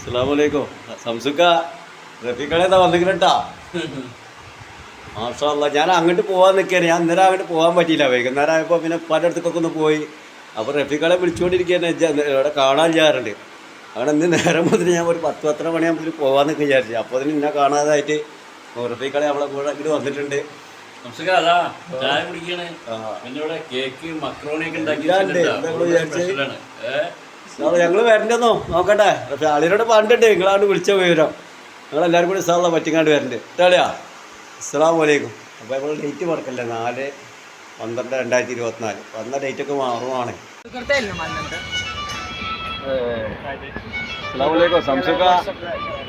അസ്സലാമലൈക്കും സംസുക്ക റഫീഖളേതാ വന്നിട്ടാ. മാഷാ അല്ലാ, ഞാൻ അങ്ങോട്ട് പോകാൻ നിൽക്കുകയാണ്. ഞാൻ ഇന്നലെ അങ്ങോട്ട് പോകാൻ പറ്റിയില്ല. വൈകുന്നേരം ആയപ്പോൾ പിന്നെ പല അടുത്തേക്കൊക്കെ ഒന്ന് പോയി. അപ്പോൾ റഫീഖളെ വിളിച്ചുകൊണ്ടിരിക്കുകയാണ്. ഇവിടെ കാണാൻ ചെയ്യാറുണ്ട്. അവിടെ ഇന്ന് നേരം മുതൽ ഞാൻ ഒരു 10-12 മണിയാകുമ്പോൾ പോകാമെന്ന് വിചാരിച്ചു. അപ്പോൾ അതിന് എന്നെ കാണാതായിട്ട് റഫീഖളെ നമ്മളെ കൂടെ ഇങ്ങോട്ട് വന്നിട്ടുണ്ട്. ഞങ്ങൾ വരണ്ടെന്നോ നോക്കട്ടെ. പക്ഷെ ആളിനോട് പണ്ടുണ്ട് നിങ്ങളാണ്ട് വിളിച്ച വിവരം. ഞങ്ങളെല്ലാവരും കൂടി സാറിനെ പറ്റിങ്ങാണ്ട് വരണ്ട് കേട്ടാളിയാ. അസ്സലാമു അലൈക്കും. അപ്പോൾ നമ്മൾ ഡേറ്റ് മറക്കല്ലേ, 4/12/2024 വന്ന ഡേറ്റൊക്കെ മാറുവാണ്. അസ്സലാമു അലൈക്കും സംസുക്ക.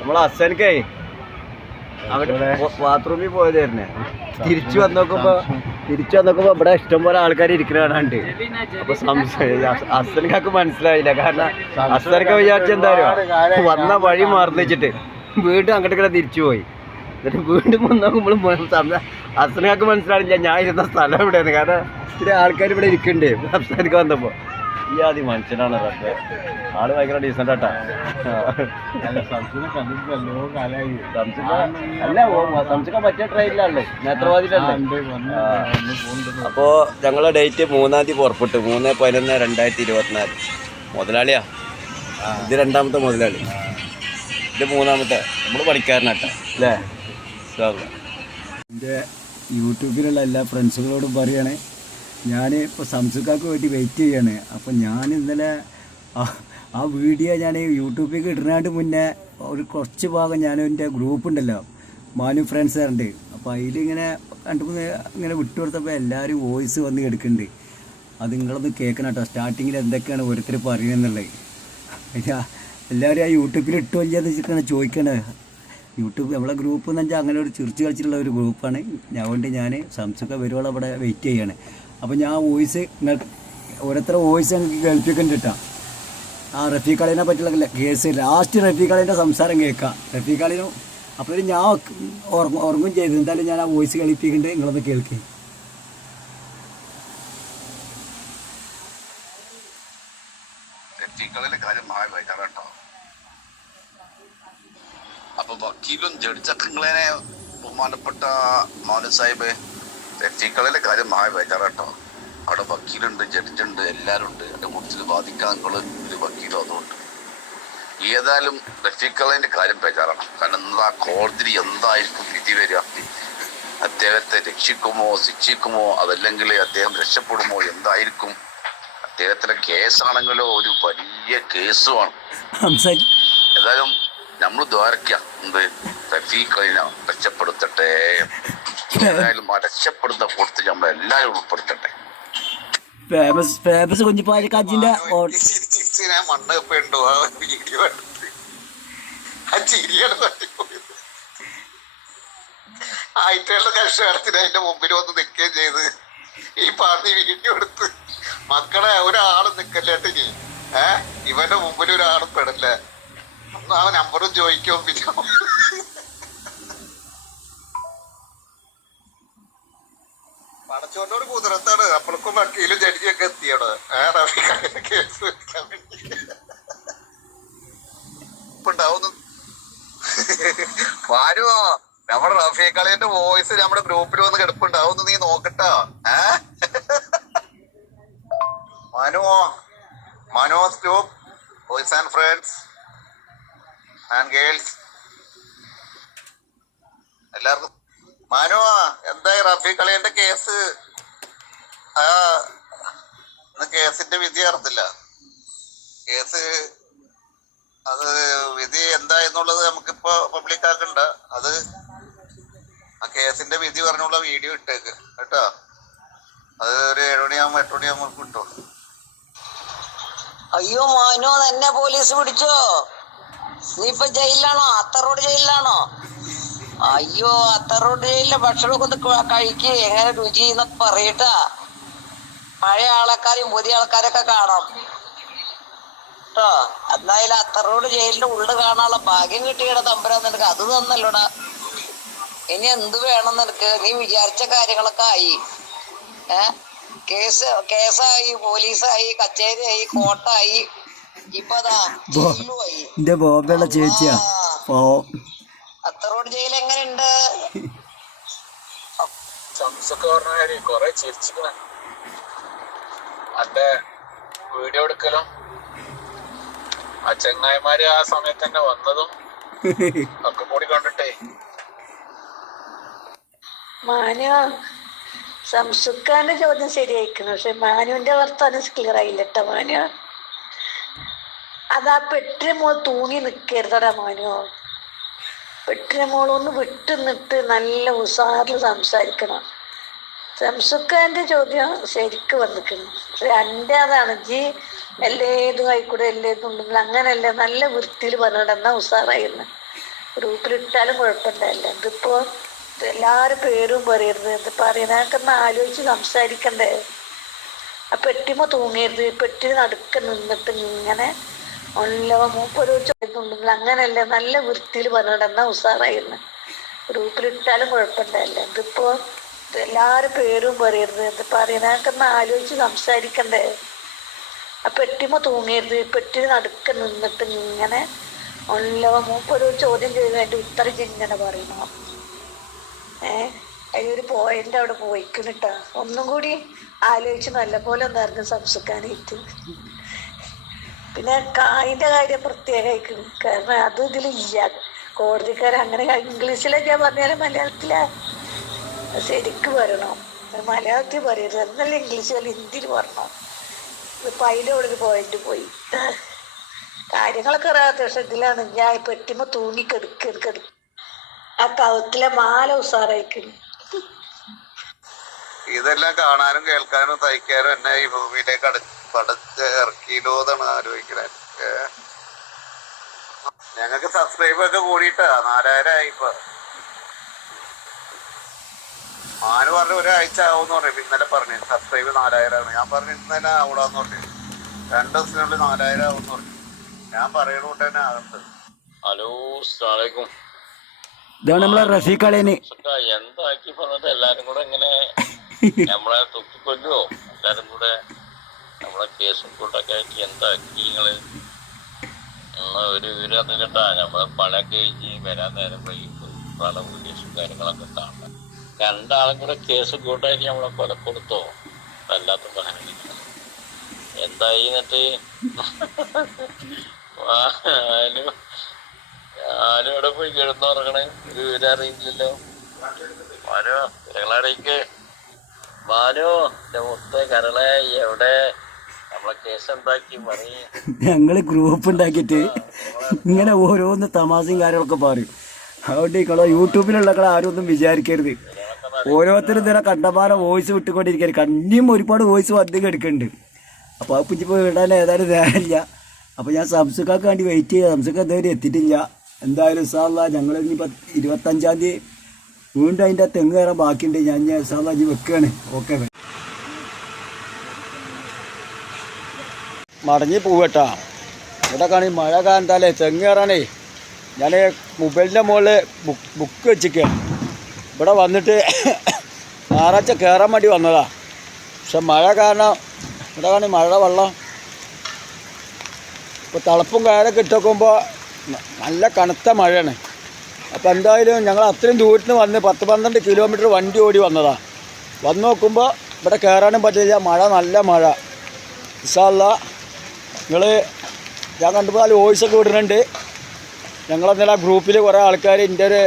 നമ്മളെ ഹസ്സൻക്കേ അവിടെ ബാത്റൂമിൽ പോയതായിരുന്നേ. തിരിച്ചു വന്നോക്കുമ്പോ ഇവിടെ ഇഷ്ടംപോലെ ആൾക്കാർ ഇരിക്കുന്ന കാണാണ്ട്. അപ്പൊ അസ്സനക്ക് മനസ്സിലായില്ല. കാരണം അസ്സനക്ക് വിചാരിച്ച എന്തായാലും വന്ന വഴി മറന്നിച്ചിട്ട് വീണ്ടും അങ്ങോട്ടേക്ക് തിരിച്ചു പോയി. എന്നിട്ട് വീണ്ടും വന്നോക്കുമ്പോൾ അസ്സനക്ക് മനസ്സിലായില്ല ഞാൻ ഇരുന്ന സ്ഥലം എവിടെയാണ്. കാരണം ഇത്തിരി ആൾക്കാർ ഇവിടെ ഇരിക്കണ്ടേ അസ്സനക്ക് വന്നപ്പോ. ഈ ആദ്യം മനുഷ്യനാണ് റബ്ബേ, ആള് ഭയങ്കര ഡീസൻ്റ് ആട്ടാ. അല്ല സംസുക്ക മറ്റേ ട്രെയിനിലാണല്ലേ, നേത്രവാദിയിലല്ലേ. അപ്പോൾ ഞങ്ങളെ ഡേറ്റ് 3-ാം തീയതി പുറപ്പെട്ടു. 3/11/2024. മുതലാളിയാ ഇത്, 2ാമത്തെ മുതലാളി, ഇത് 3ാമത്തെ. നമ്മൾ പണിക്കാരനാട്ടാ അല്ലേ. എൻ്റെ യൂട്യൂബിലുള്ള എല്ലാ ഫ്രണ്ട്സുകളോടും പറയുകയാണ്, ഞാൻ ഇപ്പോൾ സംസുക്കാക്ക് വേണ്ടി വെയിറ്റ് ചെയ്യാണ്. അപ്പോൾ ഞാൻ ഇന്നലെ ആ വീഡിയോ ഞാൻ യൂട്യൂബിലേക്ക് ഇടുന്നതിന് മുന്നേ ഒരു കുറച്ച് ഭാഗം ഞാൻ എൻ്റെ ഗ്രൂപ്പുണ്ടല്ലോ മാനു ഫ്രണ്ട്സ് ഉണ്ട്. അപ്പോൾ അതിലിങ്ങനെ 2-3 ഇങ്ങനെ വിട്ടു കൊടുത്തപ്പോൾ എല്ലാവരും വോയിസ് വന്ന് എടുക്കുന്നുണ്ട്. അത് നിങ്ങളൊന്ന് കേൾക്കണം കേട്ടോ. സ്റ്റാർട്ടിങ്ങിൽ എന്തൊക്കെയാണ് ഓരോരുത്തർ പറയുന്നുള്ളത്. എല്ലാവരും ആ യൂട്യൂബിൽ ഇട്ടോ ഇല്ലയെന്ന് വെച്ചിട്ടാണ് ചോദിക്കണത്. യൂട്യൂബ് നമ്മളെ ഗ്രൂപ്പ് എന്ന് വെച്ചാൽ അങ്ങനെ ഒരു ചിരിച്ച് കളിച്ചിട്ടുള്ള ഒരു ഗ്രൂപ്പാണ്. അതുകൊണ്ട് ഞാൻ സംസുക്ക വരുവോളം അവിടെ വെയിറ്റ് ചെയ്യാണ്. അപ്പോൾ ഞാൻ വോയിസ് നിങ്ങൾക്ക് ഓരോരുത്തരുടെ വോയിസ് ഞങ്ങൾക്ക് കേൾപ്പിക്കുന്നുണ്ട് കേട്ടോ. ആ റഫീഖളിനെ പറ്റിയുള്ള കേസ് ലാസ്റ്റ് റഫീഖളിൻ്റെ സംസാരം കേൾക്കാം. റഫീഖളിനും അപ്പോൾ ഞാൻ ഉറങ്ങും ചെയ്തു. എന്തായാലും ഞാൻ ആ വോയിസ് കേൾപ്പിക്കുന്നുണ്ട്, നിങ്ങളൊന്ന് കേൾക്കുക. അപ്പൊ വക്കീലും ജഡ്ജങ്ങളെ ബഹുമാനപ്പെട്ട മൗലവി സാഹിബ്, റഫീഖളിലെ കാര്യം ബേജാറാട്ടോ. അവിടെ വക്കീലുണ്ട്, ജഡ്ജുണ്ട്, എല്ലാവരും ഉണ്ട്. എൻ്റെ കൂടുതൽ ബാധിക്കാൻ ഒരു വക്കീലും അതുകൊണ്ട് ഏതായാലും റഫീഖളിന്റെ കാര്യം ബേജാറാണ്. കാരണം എന്താ കോടതി എന്തായിരിക്കും വിധി വരിക? അദ്ദേഹത്തെ രക്ഷിക്കുമോ ശിക്ഷിക്കുമോ, അതല്ലെങ്കിൽ അദ്ദേഹം രക്ഷപ്പെടുമോ, എന്തായിരിക്കും? അദ്ദേഹത്തിന്റെ കേസാണെങ്കിലോ ഒരു വലിയ കേസുമാണ്. ഏതായാലും നമ്മൾ ദ്വാരക്ക റഫീഖളിനെ രക്ഷപ്പെടുത്തട്ടെ. ഏതായാലും ആ രക്ഷപ്പെടുന്ന കൊടുത്ത് നമ്മളെല്ലാവരും ഉൾപ്പെടുത്തട്ടെ. മണ്ണ് ഉണ്ടോ ആ വീഡിയോ ആ ചിരിയാണ് തട്ടിപ്പോയത്. ആയിട്ടുള്ള കർഷകത്തിന് അതിന്റെ മുമ്പിൽ വന്ന് നിൽക്കുകയും ചെയ്ത് ഈ പറഞ്ഞ വീഡിയോ എടുത്ത് മക്കളെ ഒരാളും നിക്കല്ലേട്ട് നീ ഇവന്റെ മുമ്പിൽ ഒരാളും പെടല്ലേ. ഒന്ന് ആ നമ്പറും ചോദിക്കോ. പിന്നെ പടച്ചോണ്ടോട് കുതിരത്താണ്. അപ്പോഴേക്കും വക്കീലും ജഡ്ജിയൊക്കെ എത്തിയാണ് റഫീഖളിന്റെ കേസ് വെക്കാൻ വേണ്ടി. ഇപ്പൊ ഉണ്ടാവുന്നു വരുമോ നമ്മുടെ റഫീഖളിന്റെ വോയിസ് നമ്മുടെ ഗ്രൂപ്പിൽ വന്ന് കിടപ്പുണ്ടാവുന്നു. നീ നോക്കട്ടാ. Manos group boys and friends and girls എല്ലാവർക്കും എന്തായി റഫീഖളിന്റെ കേസ്? കേസിന്റെ വിധി അറിഞ്ഞില്ല. കേസ് അത് വിധി എന്തായെന്നുള്ളത് നമുക്കിപ്പോ പബ്ലിക് ആക്കണ്ട. അത് ആ കേസിന്റെ വിധി പറഞ്ഞുള്ള വീഡിയോ ഇട്ടേക്ക് കേട്ടോ. അത് ഒരു 7 മണിയാകുമ്പോ 8 മണിയാകുമ്പോ കിട്ടും. അയ്യോ മാനോ, എന്നെ പോലീസ് പിടിച്ചോ? നീ ഇപ്പൊ ജയിലിലാണോ? അത്തറോഡ് ജയിലിലാണോ? അയ്യോ, അത്തറോഡ് ജയിലിലെ ഭക്ഷണമൊക്കെ ഒന്ന് കഴിക്ക്, എങ്ങനെ രുചി എന്നൊക്കെ പറയട്ടാ. പഴയ ആൾക്കാരും പുതിയ ആൾക്കാരൊക്കെ കാണാം കേട്ടോ. എന്തായാലും അത്തറോഡ് ജയിലിന്റെ ഉള്ളിൽ കാണാനുള്ള ഭാഗ്യം കിട്ടിയടാ തമ്പുരാൻ നിനക്ക്. അത് തന്നല്ലോടാ. ഇനി എന്ത് വേണം നിനക്ക്? നീ വിചാരിച്ച കാര്യങ്ങളൊക്കെ ആയി. കേസായി, പോലീസായി, കച്ചേരിയായി, കോർട്ടായി, ഇപ്പൊ അതാ ജയിലുമായി. എന്റെ ബോബയുള്ള ചേച്ചിയാ പാവം. അത്തറോഡ് ജയിൽ എങ്ങനെയുണ്ട്? കൊറേ ചിരിച്ചിക്കണ അന്റെ വീഡിയോ എടുക്കലും ആ ചെങ്ങായിമാര് ആ സമയത്ത് തന്നെ വന്നതും ഒക്കെ കൂടി കണ്ടിട്ടേ. മാനു സംസുക്കാന്റെ ചോദ്യം ശരിയായിക്കണം, പക്ഷെ മാനുവിന്റെ വർത്താനം ക്ലിയർ ആയില്ല കേട്ടോ മാനു. അതാ പെട്ടിന് മോൾ തൂങ്ങി നിൽക്കരുതടാ മാനു. പെട്ടിന് മോളൊന്ന് വിട്ടു നിന്നിട്ട് നല്ല ഉസാറിൽ സംസാരിക്കണം. സംസുക്കാന്റെ ചോദ്യം ശരിക്ക് വന്നിക്കണം, പക്ഷെ എൻ്റെ അതാണ് ജി എല്ലേതും ആയിക്കൂടെ എല്ലേതും ഉണ്ടെങ്കിൽ അങ്ങനെയല്ല നല്ല വൃത്തിയിൽ പറഞ്ഞിടുന്ന ഉസാറായിരുന്നു. ഗ്രൂപ്പിലിട്ടാലും കുഴപ്പമില്ല. ഇതിപ്പോ എല്ലാവരും പേരും പറയരുത്, ഇത് പറയുന്നതൊക്കെ ആലോചിച്ച് സംസാരിക്കണ്ടേ. ആ പെട്ടിമ തൂങ്ങരുത്, പെട്ടിന് നടുക്ക് നിന്നിട്ട് ഇങ്ങനെ മൂപ്പൊരു ചോദ്യമുണ്ടെങ്കിൽ അങ്ങനെയല്ല നല്ല വൃത്തിയിൽ പറഞ്ഞിടുന്ന ഉസാറായിരുന്നു. ഗ്രൂപ്പിലിട്ടാലും കുഴപ്പമില്ല. ഇതിപ്പോ എല്ലാവരും പേരും പറയരുത്, ഇത് പറയുന്നതൊക്കെ ആലോചിച്ച് സംസാരിക്കണ്ടേ. ആ പെട്ടിമ തൂങ്ങരുത്, പെട്ടിന് നടുക്ക് നിന്നിട്ട് ഇങ്ങനെ മൂപ്പൊരു ചോദ്യം ചെയ്ത് അതിൻ്റെ ഉത്തരം ഇങ്ങനെ പറയണം. അതിലൊരു പോയിന്റ് അവിടെ പോയിക്കണിട്ടാ. ഒന്നും കൂടി ആലോചിച്ച് നല്ല പോലെ ഒന്നായിരുന്നു സംസുക്കാനായിട്ട്. പിന്നെ അതിൻ്റെ കാര്യം പ്രത്യേകമായിക്കണം, കാരണം അതും ഇതിലില്ല. കോടതിക്കാർ അങ്ങനെ ഇംഗ്ലീഷിലൊക്കെ പറഞ്ഞാലും മലയാളത്തിലാ ശരിക്ക് പറയണം. മലയാളത്തിൽ പറയരുത്, എന്നല്ല ഇംഗ്ലീഷിൽ ഹിന്ദിയിൽ പറഞ്ഞോ. ഇപ്പം അതിൻ്റെ അവിടെ ഒരു പോയിന്റ് പോയി. കാര്യങ്ങളൊക്കെ അറിയാത്ത പക്ഷെ ഇതിലാണ് ഞാൻ പെട്ടിമ തൂങ്ങിക്കെടുക്കെടുക്കെടു ആ കവത്തിലെ മാല ഉസാറായിക്കുന്നു. ഇതെല്ലാം കാണാനും കേൾക്കാനും തയ്ക്കാനും എന്നെ ഈ ഭൂമിയിലേക്ക് പടച്ച് ഇറക്കിയില്ലോ എന്നാണ് ആലോചിക്കണേ. ഞങ്ങൾക്ക് സബ്സ്ക്രൈബ് ഒക്കെ കൂടിയിട്ടാ 4000 ആയി. ഇപ്പൊ മാനു പറഞ്ഞു ഒരാഴ്ച ആവുമെന്ന് പറഞ്ഞു. ഇന്നലെ പറഞ്ഞു സബ്സ്ക്രൈബ് 4000 ആണ്. ഞാൻ പറഞ്ഞു ഇന്ന് തന്നെ ആവൂടാന്ന് പറഞ്ഞു. 2 ദിവസത്തിനുള്ളിൽ 4000 ആവുമെന്ന് പറഞ്ഞു. ഞാൻ പറയണോട്ട് തന്നെ ആകത്ത്. ഹലോ അസ്സലാമലൈക്കും. ഇതാണ് നമ്മളെ റഫീഖ് അളിയന്. എന്താക്കി പറഞ്ഞിട്ട് എല്ലാരും കൂടെ ഇങ്ങനെ നമ്മളെ തൂക്കിക്കൊല്ലോ, എല്ലാരും കൂടെ നമ്മളെ കേസും കൂട്ടൊക്കെ ആക്കി എന്താക്കി നിങ്ങള് ഒരു വിവരം അറിഞ്ഞിട്ടാ. നമ്മളെ പണയൊക്കെ കഴിഞ്ഞ് വരാൻ നേരം വൈകിപ്പോയി. പല വീഡിയോസും കാര്യങ്ങളൊക്കെ കാണാം. 2 ആളും കൂടെ കേസ് കൂട്ടായിട്ട് നമ്മളെ കൊലപ്പെടുത്തോ അല്ലാത്ത പറയാനില്ല. എന്തായി എന്നിട്ട് ഞാനും ഇവിടെ പോയി കിടന്നുറങ്ങണേ, ഒരു വിവരം അറിയില്ലല്ലോ. മാനോ വിവരങ്ങളറിയിക്ക്. മാനോ എന്റെ മുത്ത കരളെ എവിടെ? നമ്മളെ കേസ് എന്താക്കി പറയും. ഞങ്ങള് ഗ്രൂപ്പ് ഉണ്ടാക്കിയിട്ട് ഇങ്ങനെ ഓരോന്ന് തമാശയും കാര്യങ്ങളൊക്കെ പറയും. അതുകൊണ്ട് ഈ യൂട്യൂബിലുള്ള ആരും ഒന്നും വിചാരിക്കരുത്. ഓരോരുത്തരും ഇതിനെ കണ്ടമാനം വോയിസ് വിട്ടുകൊണ്ടിരിക്കരുത്. കണ്ണിയും ഒരുപാട് വോയിസ് അധികം എടുക്കുന്നുണ്ട്. അപ്പോൾ ആ കുഞ്ഞിപ്പോൾ വിടാൻ ഏതായാലും നേരമില്ല. അപ്പോൾ ഞാൻ സംസുക്കാർക്ക് വേണ്ടി വെയിറ്റ് ചെയ്യുക. സംസുക്ക ഇതുവരെ എത്തിയിട്ടില്ല. എന്തായാലും ഇൻഷാല്ലാ ഞങ്ങൾ ഇനിയിപ്പോൾ 25-ാം തീയതി വീണ്ടും അതിൻ്റെ തെങ്ങ് കയറാൻ ബാക്കിയുണ്ട്. ഞാൻ ഇൻഷാല്ലാ ഇനി വെക്കുകയാണ്. ഓക്കെ മടങ്ങി പോവട്ടാ. ഇവിടെ കാണി മഴ കാണാല്ലേ തെങ്ങ് കയറാനേ. ഞാൻ മൊബൈലിൻ്റെ മുകളിൽ ബുക്ക് വെച്ചിരിക്കുക. ഇവിടെ വന്നിട്ട് ഞായറാഴ്ച കയറാൻ വേണ്ടി വന്നതാ. പക്ഷെ മഴ കാരണം ഇവിടെ കാണി മഴ വെള്ളം ഇപ്പോൾ തളപ്പും കയറൊക്കെ ഇട്ടോക്കുമ്പോൾ നല്ല കനത്ത മഴയാണ്. അപ്പോൾ എന്തായാലും ഞങ്ങൾ അത്രയും ദൂരത്ത് നിന്ന് വന്ന് 10-12 കിലോമീറ്റർ വണ്ടി ഓടി വന്നതാണ്. വന്ന് നോക്കുമ്പോൾ ഇവിടെ കയറാനും പറ്റില്ല. മഴ നല്ല മഴ. ഇൻഷാല്ലാ നിങ്ങൾ ഞാൻ കണ്ടുപോലെ വോയിസൊക്കെ വിടുന്നുണ്ട്. ഞങ്ങളെന്നല്ല ഗ്രൂപ്പിൽ കുറേ ആൾക്കാർ എൻ്റെ ഒരു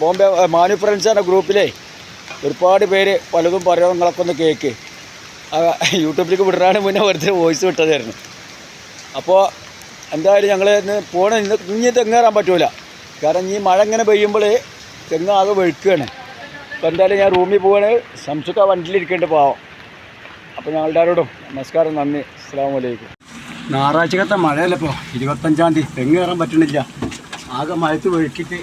ബോംബെ മാനു ഫ്രണ്ട്സ് എന്ന ഗ്രൂപ്പിലേ ഒരുപാട് പേര് പലതും പറയുക. നിങ്ങളൊക്കെ ഒന്ന് കേൾക്ക്. യൂട്യൂബിലേക്ക് വിടാൻ മുന്നേ വെറുതെ വോയിസ് വിട്ടതായിരുന്നു. അപ്പോൾ എന്തായാലും ഞങ്ങൾ ഇന്ന് ഇനി തെങ്ങേറാൻ പറ്റൂല. കാരണം ഈ മഴ ഇങ്ങനെ പെയ്യുമ്പോൾ തെങ്ങ് ആകെ വെഴുക്കുകയാണ്. അപ്പോൾ എന്തായാലും ഞാൻ റൂമിൽ പോവാണ്. സംസുക്ക വണ്ടിയിലിരിക്കേണ്ട പാവം. അപ്പോൾ ഞങ്ങളെല്ലാവരോടും നമസ്കാരം, നന്ദി, അസ്സലാമു അലൈക്കും. ഞായറാഴ്ചത്തെ മഴയല്ല ഇപ്പോൾ 25-ാം തീയതി തെങ്ങ് കയറാൻ പറ്റണില്ല. ആകെ മഴത്ത് വെഴുക്കിയിട്ട്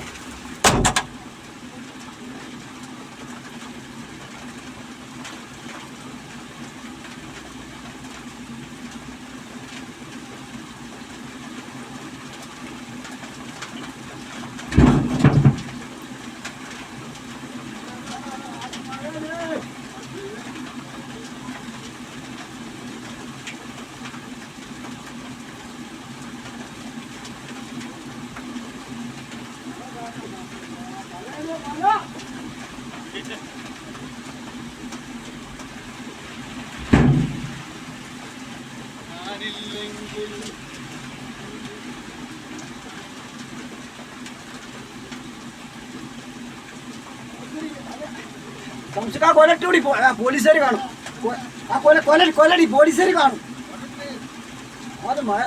സംശയ കൊലട്ടൂടി പോലീസുകാർ കാണും. ആ കൊലടി പോലീസുകാർ കാണും. അത് മഴ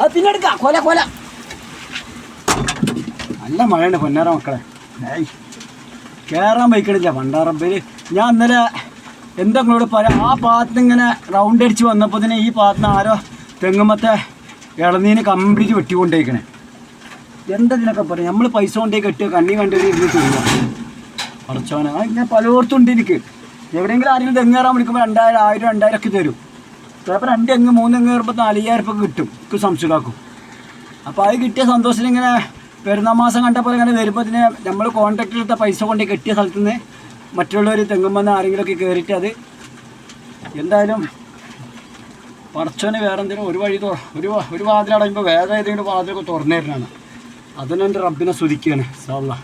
അത് പിന്നെ എടുക്കാം. കൊല നല്ല മഴയുണ്ട് പൊന്നാറ മക്കളെ. കയറാൻ വയ്ക്കണില്ല പണ്ടാറമ്പേര്. ഞാൻ ഇന്നലെ എന്താ നിങ്ങളോട് പറയാം, ആ ഭാഗത്ത് ഇങ്ങനെ റൗണ്ട് അടിച്ച് വന്നപ്പോൾ തന്നെ ഈ ഭാഗത്ത് ആരോ തെങ്ങുമത്തെ ഇളനീന് കംപ്ലീറ്റ് വെട്ടിക്കൊണ്ടേക്കണേ. എന്താ ഇതിനൊക്കെ പറയാം, നമ്മൾ പൈസ കൊണ്ടേ കെട്ടുക, കണ്ണി കണ്ടൊരു ഇരുന്ന് ചെയ്യുക. കുറച്ചോനെ ഞാൻ പലയിടത്തും ഉണ്ട്. എനിക്ക് എവിടെയെങ്കിലും ആരെങ്കിലും തെങ്ങ് കയറാൻ വിളിക്കുമ്പോൾ 2000, 1000, 2000 ഒക്കെ തരും. ചിലപ്പോൾ 2 തെങ്ങ് 3 തെങ്ങ് കയറുമ്പോൾ 4000 ഉറുപ്പിക കിട്ടും. എനിക്ക് സംശയമാക്കും. അപ്പോൾ അത് കിട്ടിയ സന്തോഷത്തിൽ ഇങ്ങനെ പെരുന്നാൾ മാസം കണ്ടപ്പോൾ ഇങ്ങനെ വരുമ്പോൾ ഇതിനെ നമ്മൾ കോൺട്രാക്റ്റിലെടുത്ത പൈസ കൊണ്ടേ കെട്ടിയ സ്ഥലത്ത് നിന്ന് മറ്റുള്ളവർ തെങ്ങുമെന്ന് ആരെങ്കിലുമൊക്കെ കയറിയിട്ട് അത് എന്തായാലും പടച്ചോനെ വേറെ എന്തെങ്കിലും ഒരു വഴി ഒരു വാതിലടയുമ്പോൾ വേറെ ഏതെങ്കിലും വാതിലൊക്കെ തുറന്നു തരുന്നതാണ്. അതിനെൻ്റെ റബ്ബിനെ സ്തുതിക്കുകയാണ്. ഇൻഷാ അല്ലാഹ്.